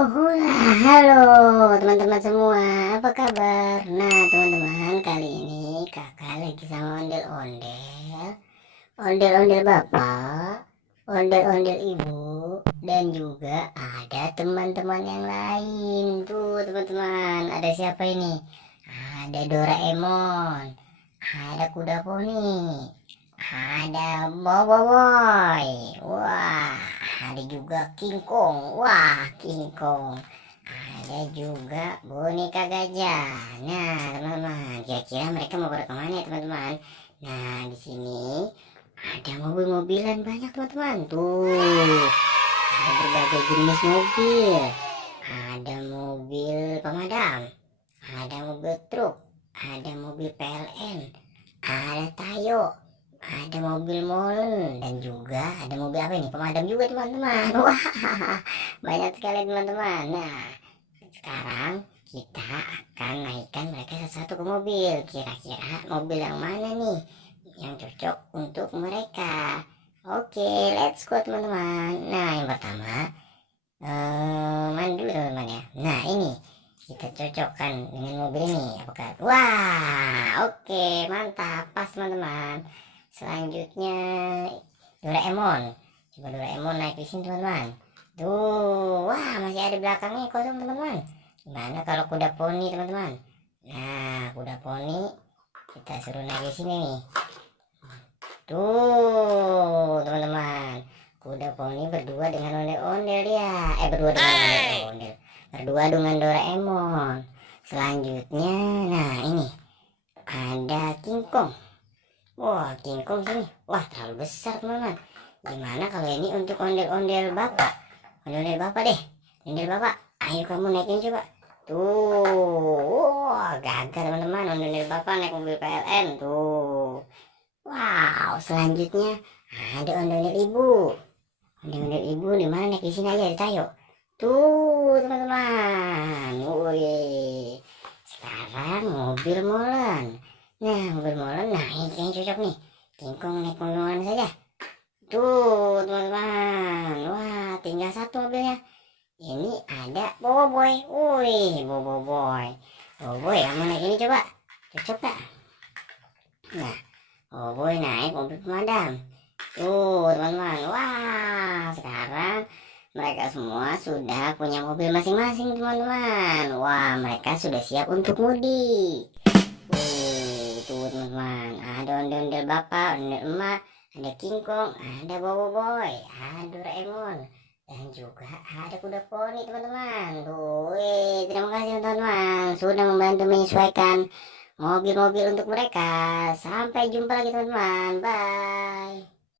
Halo teman-teman semua, apa kabar? Nah teman-teman, kali ini kakak lagi sama ondel-ondel, ondel-ondel bapak, ondel-ondel ibu, dan juga ada teman-teman yang lain. Tuh teman-teman, ada siapa ini? Ada Doraemon, ada kuda poni, ada Boboiboy, wah, ada juga King Kong, wah King Kong, ada juga boneka gajah. Nah teman-teman, kira-kira mereka mau pada kemana ya teman-teman? Nah di sini ada mobil-mobilan banyak teman-teman. Tuh ada berbagai jenis mobil, ada mobil pemadam, ada mobil truk, ada mobil PLN, ada Tayo, ada mobil molen, dan juga ada mobil apa ini, pemadam juga teman-teman. Wah banyak sekali teman-teman. Nah sekarang kita akan naikkan mereka satu-satu ke mobil. Kira-kira mobil yang mana nih yang cocok untuk mereka? Oke, let's go teman-teman. Nah yang pertama, mana dulu teman-teman ya. Nah ini kita cocokkan dengan mobil ini, apakah? Wah oke, mantap, pas teman-teman. Selanjutnya Doraemon, coba Doraemon naik di sini teman-teman. Tuh, wah masih ada belakangnya kosong teman-teman. Gimana kalau kuda poni teman-teman? Nah kuda poni kita suruh naik di sini nih. Tuh teman-teman, kuda poni berdua dengan ondel-ondel dia. Berdua dengan ondel-ondel, berdua dengan Doraemon. Selanjutnya, nah ini ada King Kong. Wah King Kong sini, wah terlalu besar teman-teman. Gimana kalau ini untuk ondel-ondel bapak? Ondel-ondel bapak deh, ondel bapak. Ayo kamu naikin coba. Tuh, wah gagal teman-teman, ondel-ondel bapak naik mobil PLN tuh. Wow, selanjutnya ada ondel-ondel ibu. Ondel-ondel ibu di mana, naik di sini aja, Tayo. Tuh teman-teman, wih. Sekarang mobil molen. Nah mobil molen, nah ini kayaknya cocok nih. King Kong naik mobil molen saja. Tuh teman-teman, wah tinggal satu mobilnya. Ini ada Boboiboy. Wih Boboiboy, Boboiboy kamu naik ini coba, cocok gak? Nah Boboiboy naik mobil pemadam. Tuh teman-teman, wah sekarang mereka semua sudah punya mobil masing-masing teman-teman. Wah mereka sudah siap untuk mudik. Tuh teman-teman, ada ondel-ondel bapak, ondel emak, ada King Kong, ada Boboiboy, ada Doraemon, dan juga ada kuda poni teman-teman. Tuh, terima kasih teman-teman sudah membantu menyesuaikan mobil-mobil untuk mereka. Sampai jumpa lagi teman-teman, bye.